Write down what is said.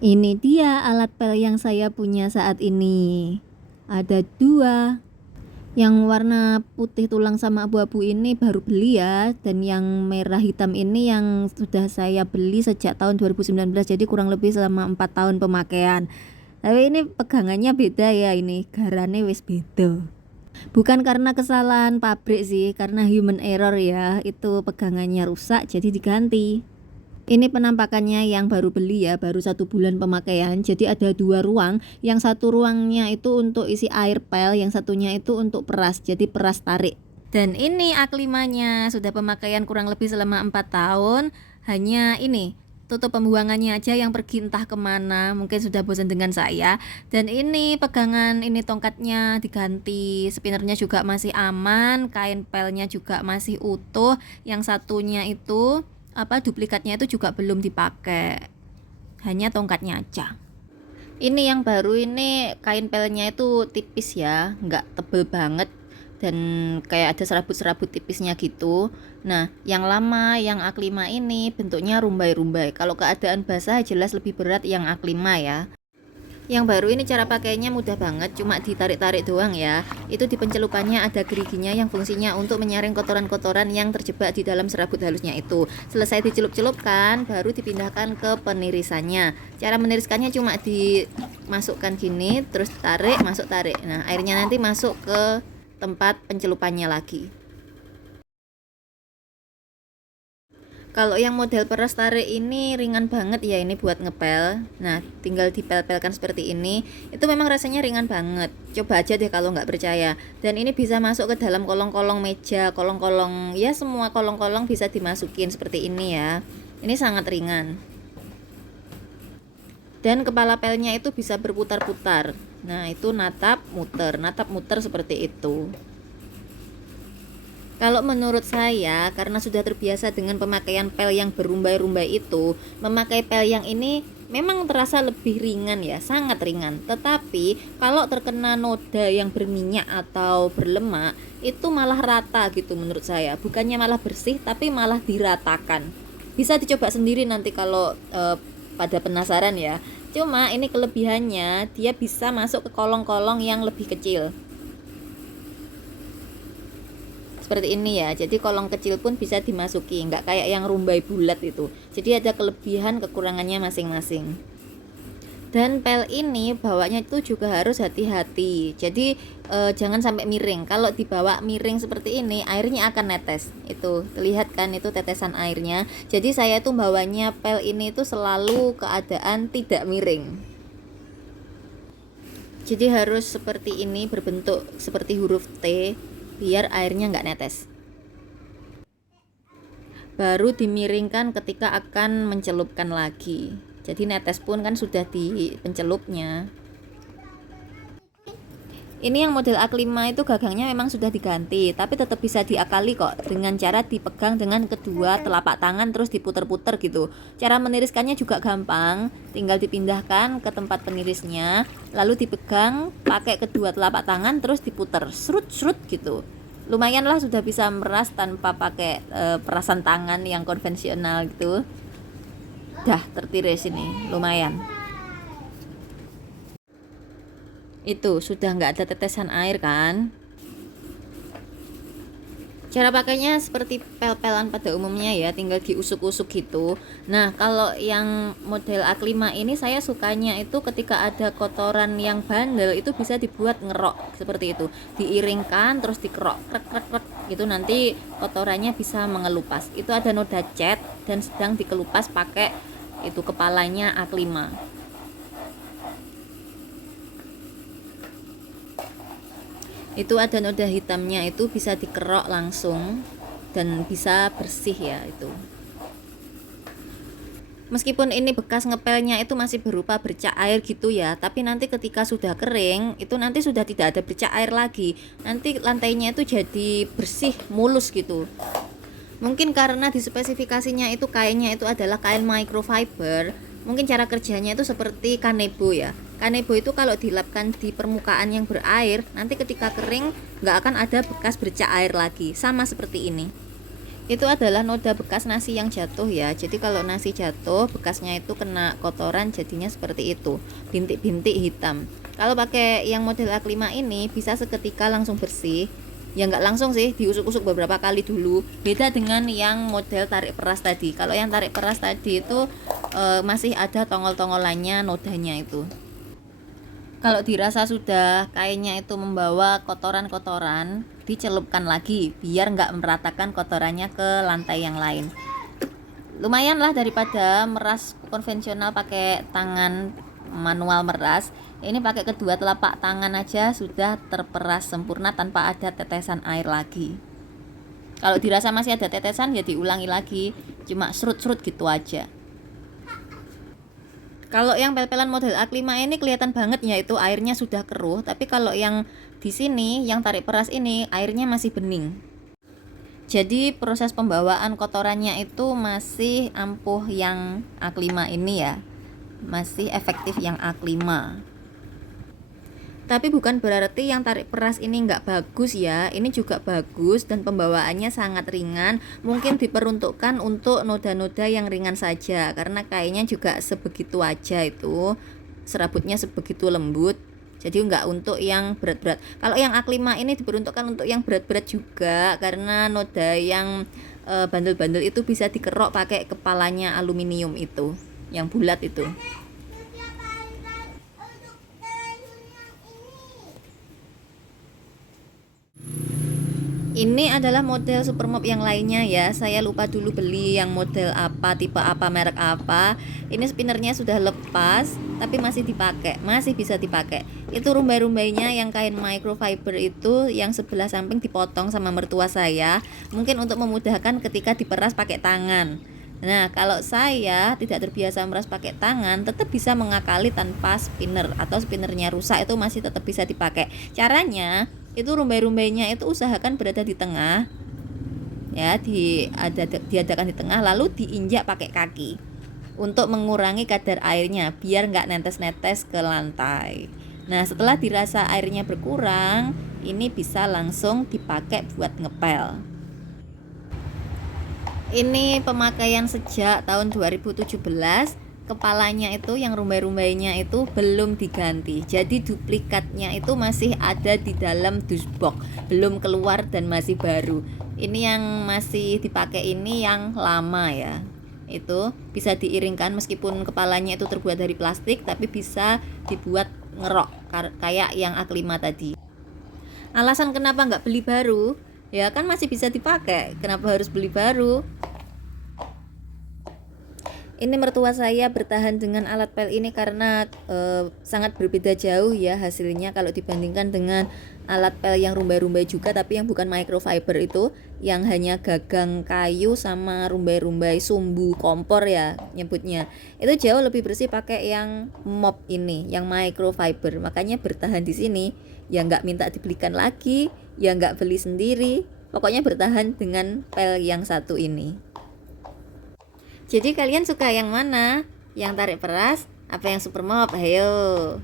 Ini dia alat pel yang saya punya saat ini. Ada dua. Yang warna putih tulang sama abu-abu ini baru beli ya. Dan yang merah hitam ini yang sudah saya beli sejak tahun 2019. Jadi kurang lebih selama 4 tahun pemakaian. Tapi ini pegangannya beda ya, ini garane wis beda. Bukan karena kesalahan pabrik sih, karena human error ya. Itu pegangannya rusak jadi diganti. Ini penampakannya yang baru beli ya, baru 1 bulan pemakaian. Jadi ada 2 ruang, yang satu ruangnya itu untuk isi air pel, yang satunya itu untuk peras, jadi peras tarik. Dan ini aklimanya, sudah pemakaian kurang lebih selama 4 tahun. Hanya ini tutup pembuangannya aja yang pergi entah kemana, mungkin sudah bosan dengan saya. Dan ini pegangan, ini tongkatnya diganti, spinnernya juga masih aman, kain pelnya juga masih utuh. Yang satunya itu duplikatnya itu juga belum dipakai, hanya tongkatnya aja. Ini yang baru ini kain pelnya itu tipis ya, nggak tebel banget dan kayak ada serabut-serabut tipisnya gitu. Nah yang lama yang A5 ini bentuknya rumbai-rumbai. Kalau keadaan basah jelas lebih berat yang A5 ya. Yang baru ini cara pakainya mudah banget, cuma ditarik-tarik doang ya. Itu di pencelupannya ada geriginya yang fungsinya untuk menyaring kotoran-kotoran yang terjebak di dalam serabut halusnya itu. Selesai dicelup-celupkan, baru dipindahkan ke penirisannya. Cara meniriskannya cuma dimasukkan gini, terus tarik, masuk tarik. Nah, airnya nanti masuk ke tempat pencelupannya lagi. Kalau yang model peras tarik ini ringan banget ya, ini buat ngepel. Nah tinggal dipel-pelkan seperti ini. Itu memang rasanya ringan banget. Coba aja deh kalau nggak percaya. Dan ini bisa masuk ke dalam kolong-kolong meja, kolong-kolong, ya semua kolong-kolong bisa dimasukin seperti ini ya. Ini sangat ringan. Dan kepala pelnya itu bisa berputar-putar. Nah itu natap muter seperti itu. Kalau menurut saya, karena sudah terbiasa dengan pemakaian pel yang berumbai-rumbai itu, memakai pel yang ini memang terasa lebih ringan ya, sangat ringan. Tetapi kalau terkena noda yang berminyak atau berlemak, itu malah rata gitu menurut saya. Bukannya malah bersih, tapi malah diratakan. Bisa dicoba sendiri nanti kalau pada penasaran ya. Cuma ini kelebihannya, dia bisa masuk ke kolong-kolong yang lebih kecil. Seperti ini ya, jadi kolong kecil pun bisa dimasuki, nggak kayak yang rumbai bulat itu. Jadi ada kelebihan kekurangannya masing-masing. Dan pel ini bawanya itu juga harus hati-hati, jadi jangan sampai miring. Kalau dibawa miring seperti ini, airnya akan netes. Itu terlihat kan, itu tetesan airnya. Jadi saya tuh bawanya pel ini tuh selalu keadaan tidak miring. Jadi harus seperti ini, berbentuk seperti huruf T, biar airnya nggak netes. Baru dimiringkan ketika akan mencelupkan lagi. Jadi netes pun kan sudah di pencelupnya. Ini yang model A5 itu gagangnya memang sudah diganti, tapi tetap bisa diakali kok dengan cara dipegang dengan kedua telapak tangan terus diputer-puter gitu. Cara meniriskannya juga gampang, tinggal dipindahkan ke tempat penirisnya, lalu dipegang pakai kedua telapak tangan terus diputer, serut-serut gitu. Lumayan lah sudah bisa meras tanpa pakai perasan tangan yang konvensional gitu. Dah tertiris ini, lumayan. Itu sudah nggak ada tetesan air kan. Cara pakainya seperti pel-pelan pada umumnya ya, tinggal diusuk-usuk gitu. Nah kalau yang model A5 ini saya sukanya itu ketika ada kotoran yang bandel itu bisa dibuat ngerok seperti itu, diiringkan terus dikerok krek krek krek gitu, nanti kotorannya bisa mengelupas. Itu ada noda cat dan sedang dikelupas pakai itu kepalanya A5. Itu ada noda hitamnya, itu bisa dikerok langsung dan bisa bersih ya itu. Meskipun ini bekas ngepelnya itu masih berupa bercak air gitu ya, tapi nanti ketika sudah kering itu nanti sudah tidak ada bercak air lagi, nanti lantainya itu jadi bersih mulus gitu. Mungkin karena di spesifikasinya itu kainnya itu adalah kain microfiber, mungkin cara kerjanya itu seperti kanebo ya. Kanebo itu kalau dilapkan di permukaan yang berair, nanti ketika kering nggak akan ada bekas bercak air lagi, sama seperti ini. Itu adalah noda bekas nasi yang jatuh ya. Jadi kalau nasi jatuh, bekasnya itu kena kotoran, jadinya seperti itu, bintik-bintik hitam. Kalau pakai yang model A5 ini bisa seketika langsung bersih. Ya nggak langsung sih, diusuk-usuk beberapa kali dulu. Beda dengan yang model tarik peras tadi. Kalau yang tarik peras tadi itu masih ada tongol-tongolannya, nodanya itu. Kalau dirasa sudah kainnya itu membawa kotoran-kotoran, dicelupkan lagi biar nggak meratakan kotorannya ke lantai yang lain. Lumayan lah daripada meras konvensional pakai tangan manual meras. Ini pakai kedua telapak tangan aja sudah terperas sempurna tanpa ada tetesan air lagi. Kalau dirasa masih ada tetesan ya diulangi lagi, cuma serut-serut gitu aja. Kalau yang pel-pelan model A5 ini kelihatan banget ya itu airnya sudah keruh, tapi kalau yang di sini yang tarik peras ini airnya masih bening. Jadi proses pembawaan kotorannya itu masih ampuh yang A5 ini ya. Masih efektif yang A5. Tapi bukan berarti yang tarik peras ini nggak bagus ya. Ini juga bagus dan pembawaannya sangat ringan. Mungkin diperuntukkan untuk noda-noda yang ringan saja, karena kayaknya juga sebegitu aja itu. Serabutnya sebegitu lembut. Jadi nggak untuk yang berat-berat. Kalau yang A5 ini diperuntukkan untuk yang berat-berat juga, karena noda yang bandel-bandel itu bisa dikerok pakai kepalanya aluminium itu, yang bulat itu. Ini adalah model Supermop yang lainnya ya. Saya lupa dulu beli yang model apa, tipe apa, merek apa. Ini spinnernya sudah lepas, tapi masih dipakai, masih bisa dipakai. Itu rumbai-rumbainya yang kain microfiber itu, yang sebelah samping dipotong sama mertua saya, mungkin untuk memudahkan ketika diperas pakai tangan. Nah, kalau saya tidak terbiasa meras pakai tangan, tetap bisa mengakali tanpa spinner, atau spinnernya rusak itu masih tetap bisa dipakai. Caranya itu rumbai-rumbainya itu usahakan berada di tengah ya, diadakan di tengah, lalu diinjak pakai kaki untuk mengurangi kadar airnya biar nggak netes-netes ke lantai. Nah, setelah dirasa airnya berkurang, ini bisa langsung dipakai buat ngepel. Ini pemakaian sejak tahun 2017. Kepalanya itu yang rumbai-rumbainya itu belum diganti, jadi duplikatnya itu masih ada di dalam dusbox, belum keluar dan masih baru. Ini yang masih dipakai ini yang lama ya, itu bisa diiringkan meskipun kepalanya itu terbuat dari plastik, tapi bisa dibuat ngerok kayak yang A5 tadi. Alasan kenapa nggak beli baru, ya kan masih bisa dipakai, kenapa harus beli baru? Ini mertua saya bertahan dengan alat pel ini karena sangat berbeda jauh ya hasilnya kalau dibandingkan dengan alat pel yang rumbai-rumbai juga, tapi yang bukan microfiber itu, yang hanya gagang kayu sama rumbai-rumbai sumbu kompor ya nyebutnya. Itu jauh lebih bersih pakai yang mop ini, yang microfiber. Makanya bertahan di sini, ya nggak minta dibelikan lagi, ya nggak beli sendiri. Pokoknya bertahan dengan pel yang satu ini. Jadi kalian suka yang mana? Yang tarik peras apa yang Supermop? Ayo.